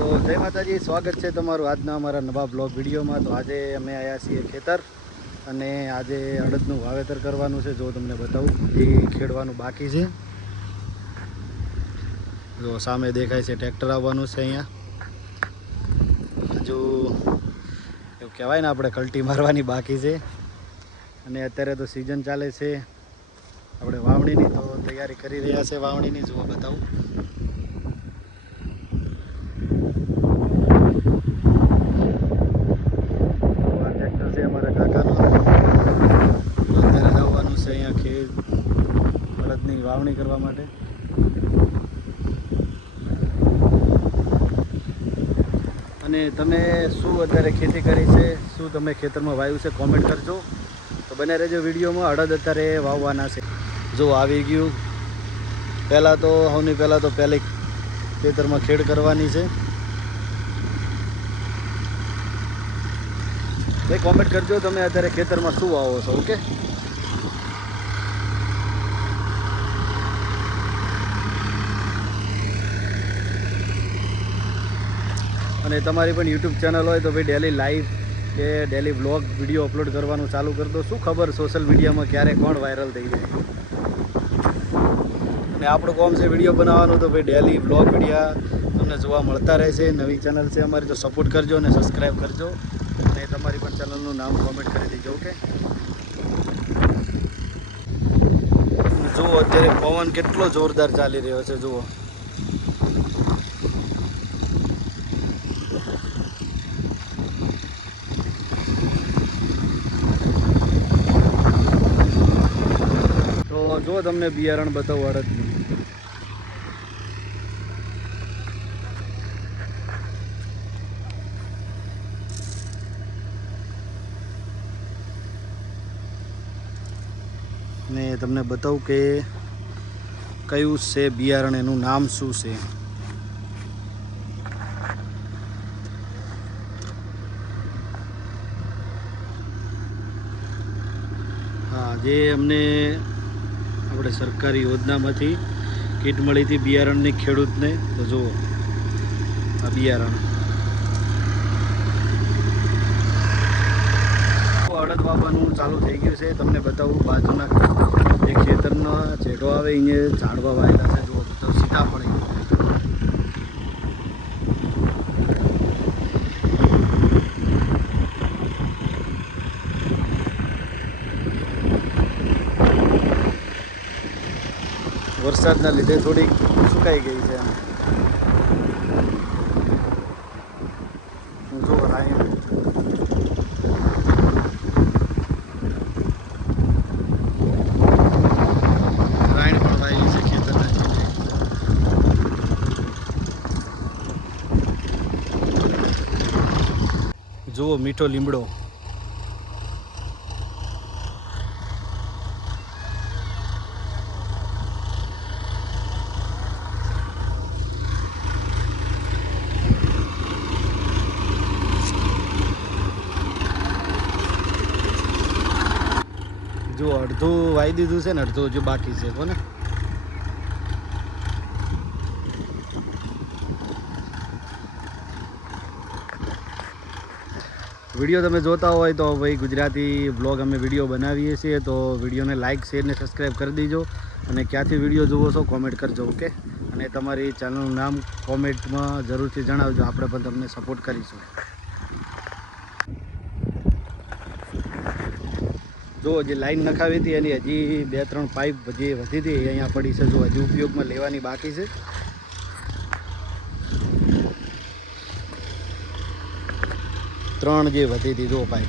તો જય માતાજી, સ્વાગત છે તમારું આજના અમારા નવા બ્લોગ વિડીયોમાં। તો આજે અમે આવ્યા છીએ ખેતર અને આજે અડદનું વાવેતર કરવાનું છે। જો તમને બતાવું, એ ખેડવાનું બાકી છે। જો સામે દેખાય છે ટ્રેક્ટર આવવાનું છે। અહીંયા હજુ એવું કહેવાય ને, આપણે કલ્ટી મારવાની બાકી છે। અને અત્યારે તો સિઝન ચાલે છે આપણે વાવણીની, તો તૈયારી કરી રહ્યા છે વાવણીની। જુઓ બતાવું, અમારા કાકાનું અત્યારે જવાનું છે અહીંયા ખેત અડદની વાવણી કરવા માટે। અને તમે શું અત્યારે ખેતી કરી છે, શું તમે ખેતરમાં વાવ્યું છે, કોમેન્ટ કરજો। તો બને રહેજો વિડીયોમાં। અડદ અત્યારે વાવવાના છે। જો આવી ગયું, સૌથી પહેલાં તો પહેલી ખેતરમાં ખેડ કરવાની છે। ભાઈ કોમેન્ટ કરજો તમે અત્યારે ખેતરમાં શું વાવો છો, ઓકે। અને તમારી પણ યુટ્યુબ ચેનલ હોય તો ભાઈ ડેલી લાઈવ કે ડેલી વ્લોગ વિડીયો અપલોડ કરવાનું ચાલુ કરી દો। શું ખબર સોશિયલ મીડિયામાં ક્યારે કોણ વાયરલ થઈ જાય। અને આપણું કામ છે વિડીયો બનાવવાનું, તો ભાઈ ડેલી વ્લોગ વિડીયા તમને જોવા મળતા રહેશે। નવી ચેનલ છે અમારી, તો સપોર્ટ કરજો અને સબસ્ક્રાઈબ કરજો। અને તમારી પણ ચેનલનું નામ કોમેન્ટ કરી દેજો, ઓકે। જુઓ અત્યારે પવન કેટલો જોરદાર ચાલી રહ્યો છે, જુઓ। તો જો તમને બિયારણ બતાવું અડદનું। ને તમને બતાવું કે કયું છે બિયારણ, એનું નામ શું છે। હા, જે અમને આપણે સરકારી યોજનામાંથી કીટ મળી હતી બિયારણની ખેડૂતને, તો જુઓ આ બિયારણ। અડદ વાવવાનું ચાલુ થઈ ગયું છે। તમને બતાવું, બાજુના જે ખેતરનો છેડો આવે અહીંયા ઝાડવા વાયેલા છે, જુઓ બધા સીતાફળ। વરસાદના લીધે થોડીક સુકાઈ ગઈ છે। જો રાઈ જુઓ મીઠો લીમડો। જો અડધું વાઈ દીધું છે ને અડધું હજુ બાકી છે, કોને। વિડીયો તમે જોતા હોય તો ભાઈ ગુજરાતી બ્લોગ અમે વિડીયો બનાવીએ છીએ, તો વિડીયોને લાઇક શેર ને સબસ્ક્રાઈબ કરી દેજો। અને ક્યાંથી વિડીયો જુઓ છો કોમેન્ટ કરજો, ઓકે। અને તમારી ચેનલનું નામ કોમેન્ટમાં જરૂરથી જણાવજો, આપણે પણ તમને સપોર્ટ કરીશું। જો જે લાઈન નખાવી હતી એની હજી 2-3 પાઇપ જે વધી હતી અહીંયા પડી છે, જો હજી ઉપયોગમાં લેવાની બાકી છે। 3 જે વધી હતી જો પાઇપ।